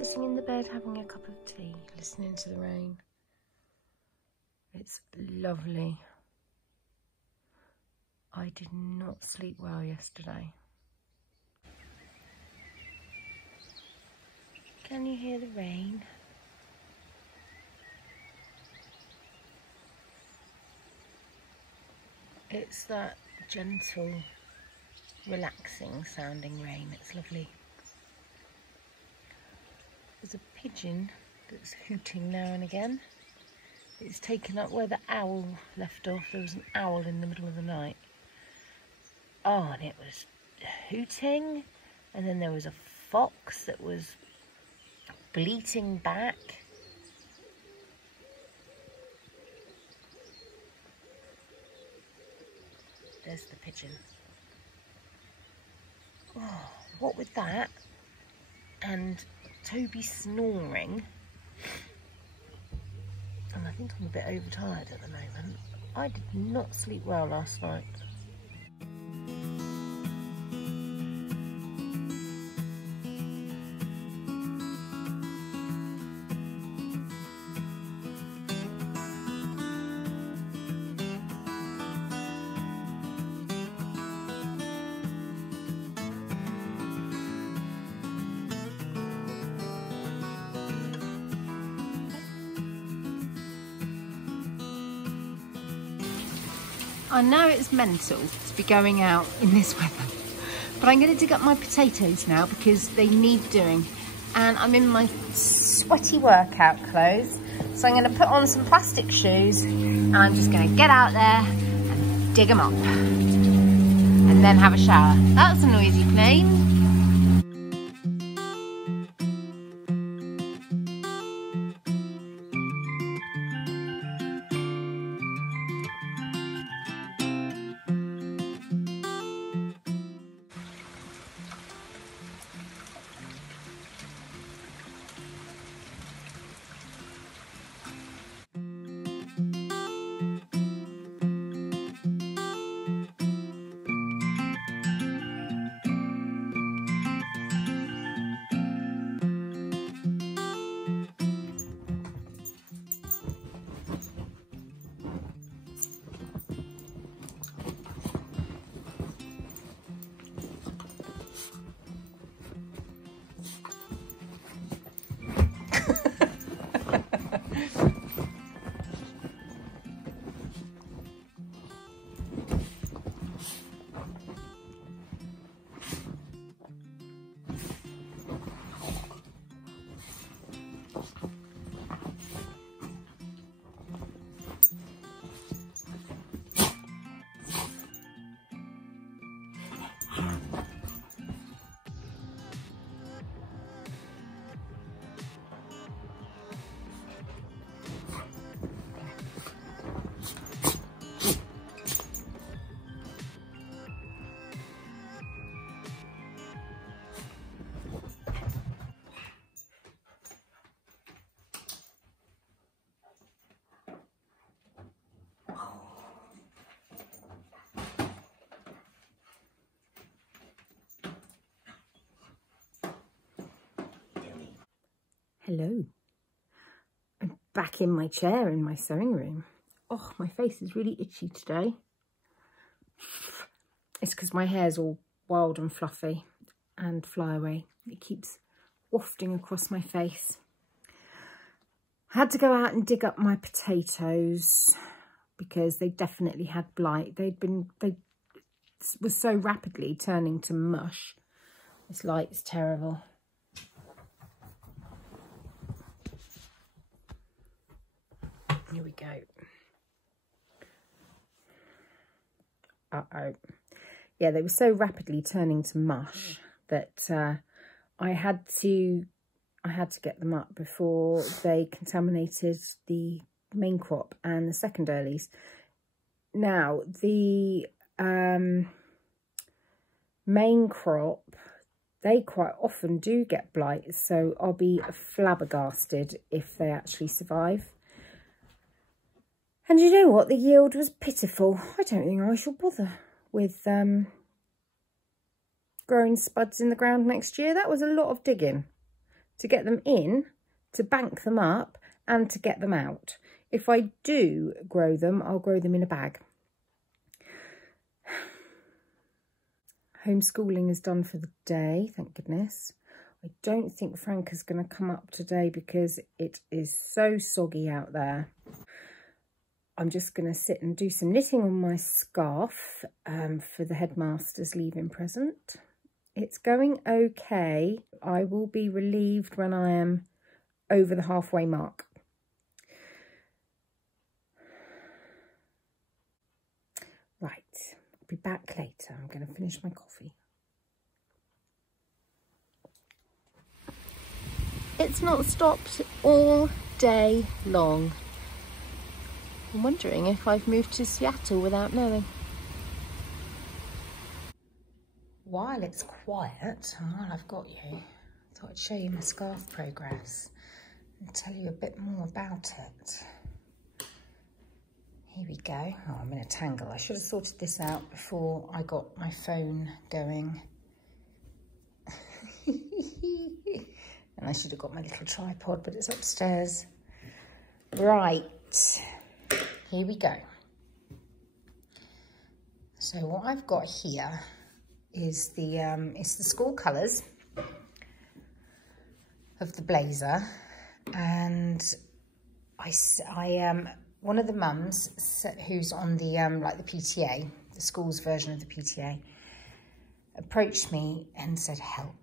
Sitting in the bed having a cup of tea, listening to the rain. It's lovely. I did not sleep well yesterday. Can you hear the rain? It's that gentle, relaxing sounding rain. It's lovely. There's a pigeon that's hooting now and again. It's taken up where the owl left off. There was an owl in the middle of the night. Oh, and it was hooting. And then there was a fox that was bleating back. There's the pigeon. Oh, what with that and Toby snoring, and I think I'm a bit overtired at the moment. I did not sleep well last night. I know it's mental to be going out in this weather, but I'm going to dig up my potatoes now because they need doing. And I'm in my sweaty workout clothes, so I'm going to put on some plastic shoes and I'm just going to get out there and dig them up and then have a shower. That's a noisy plane. Hello. I'm back in my chair in my sewing room. Oh, my face is really itchy today. It's because my hair's all wild and fluffy and fly away. It keeps wafting across my face. I had to go out and dig up my potatoes because they definitely had blight. They was so rapidly turning to mush. This light's terrible. Here we go. Uh-oh. Yeah, they were so rapidly turning to mush that I had to get them up before they contaminated the main crop and the second earlies. Now, the main crop, they quite often do get blight, so I'll be flabbergasted if they actually survive. And you know what? The yield was pitiful. I don't think I shall bother with growing spuds in the ground next year. That was a lot of digging. to get them in, to bank them up and to get them out. If I do grow them, I'll grow them in a bag. Homeschooling is done for the day, thank goodness. I don't think Frank is going to come up today because it is so soggy out there. I'm just going to sit and do some knitting on my scarf for the headmaster's leaving present. It's going okay. I will be relieved when I am over the halfway mark. Right, I'll be back later. I'm going to finish my coffee. It's not stopped all day long. I'm wondering if I've moved to Seattle without knowing. While it's quiet, and while I've got you, I thought I'd show you my scarf progress and tell you a bit more about it. Here we go. Oh, I'm in a tangle. I should have sorted this out before I got my phone going. And I should have got my little tripod, but it's upstairs. Right, here we go. So what I've got here is it's the school colours of the blazer, and one of the mums who's on the like the PTA, the school's version of the PTA, approached me and said help.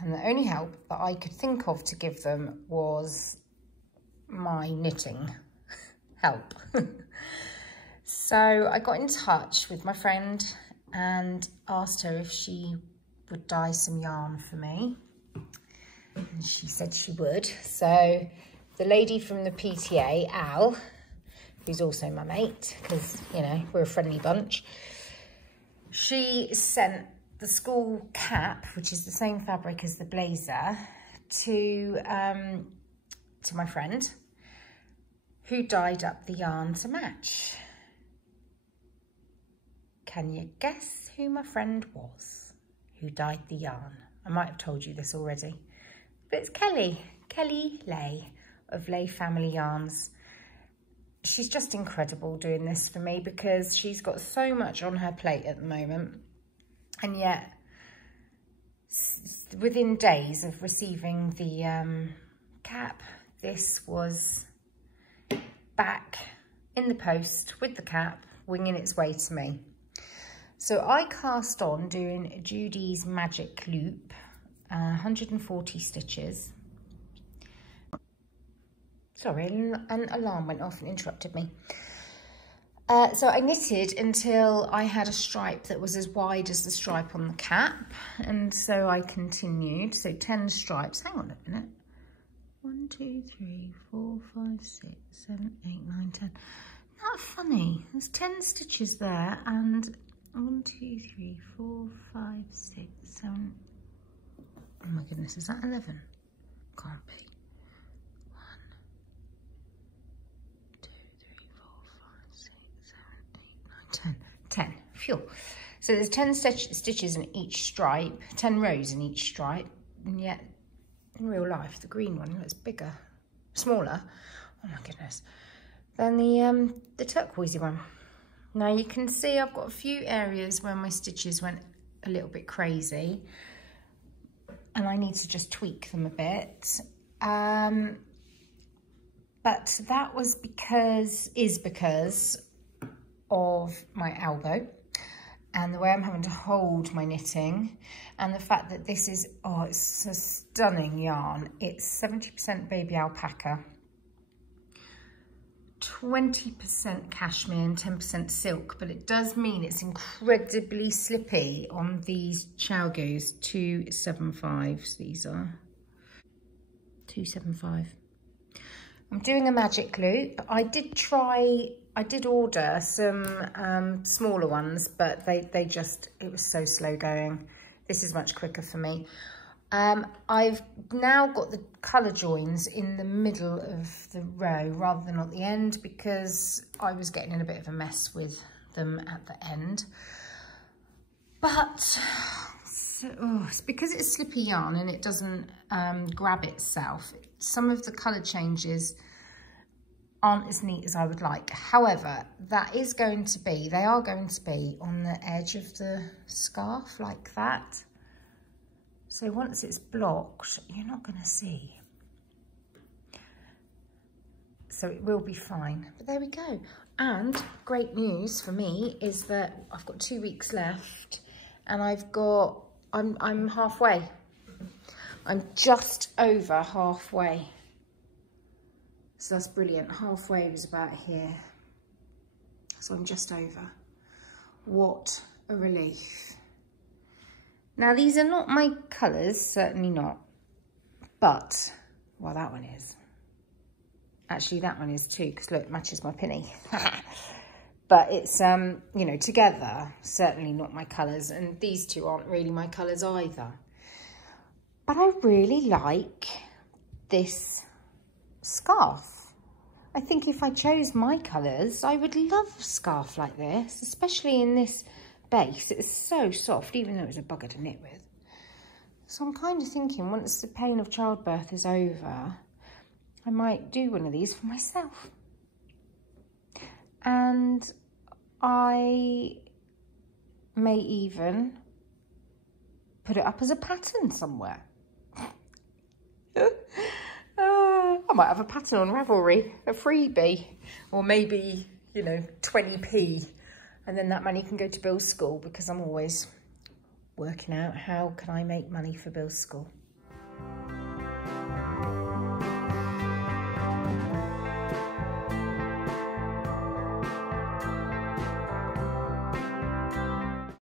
And the only help that I could think of to give them was my knitting help. So I got in touch with my friend and asked her if she would dye some yarn for me. And she said she would. So the lady from the PTA, Al, who's also my mate, because, you know, we're a friendly bunch, she sent the school cap, which is the same fabric as the blazer, to my friend, who dyed up the yarn to match. Can you guess who my friend was who dyed the yarn? I might have told you this already, but it's Kelly Lay of Lay Family Yarns. She's just incredible doing this for me because she's got so much on her plate at the moment. And yet, within days of receiving the cap, this was back in the post with the cap, winging its way to me. So I cast on doing Judy's Magic Loop, 140 stitches. Sorry, an alarm went off and interrupted me. So I knitted until I had a stripe that was as wide as the stripe on the cap. And so I continued. So 10 stripes. Hang on a minute. 1, 2, 3, 4, 5, 6, 7, 8, 9, 10. Isn't that funny? There's 10 stitches there. And 1, 2, 3, 4, 5, 6, 7. Oh my goodness, is that 11? Can't be. 1, 2, 3, 4, 5, 6, 7, 8, 9, 10. 10. Phew. So there's 10 stitches in each stripe, 10 rows in each stripe, and yet in real life the green one looks bigger, smaller. Oh my goodness. Than the turquoisey one. Now you can see I've got a few areas where my stitches went a little bit crazy, and I need to just tweak them a bit. But that was because of my elbow and the way I'm having to hold my knitting, and the fact that this is, oh, it's a stunning yarn. It's 70% baby alpaca, 20% cashmere and 10% silk, but it does mean it's incredibly slippy on these ChiaoGoos 275s. These are 275. I'm doing a magic loop. I did order some smaller ones, but it was so slow going. This is much quicker for me. I've now got the colour joins in the middle of the row rather than at the end, because I was getting in a bit of a mess with them at the end. But So, it's because it's slippy yarn and it doesn't grab itself. Some of the colour changes aren't as neat as I would like. However, that is going to be, they are going to be on the edge of the scarf like that. So once it's blocked, you're not going to see. So it will be fine. But there we go. And great news for me is that I've got 2 weeks left and I'm halfway. I'm just over halfway. So that's brilliant. Halfway was about here. So I'm just over. What a relief. Now these are not my colours, certainly not. But, well, that one is. Actually, that one is too, because look, it matches my pinny. But it's, you know, together, certainly not my colours. And these two aren't really my colours either. But I really like this scarf. I think if I chose my colours, I would love a scarf like this, especially in this base. It's so soft, even though it's a bugger to knit with. So I'm kind of thinking once the pain of childbirth is over, I might do one of these for myself. And I may even put it up as a pattern somewhere. I might have a pattern on Ravelry, a freebie, or maybe, you know, 20p. And then that money can go to Bill's school, because I'm always working out how can I make money for Bill's school.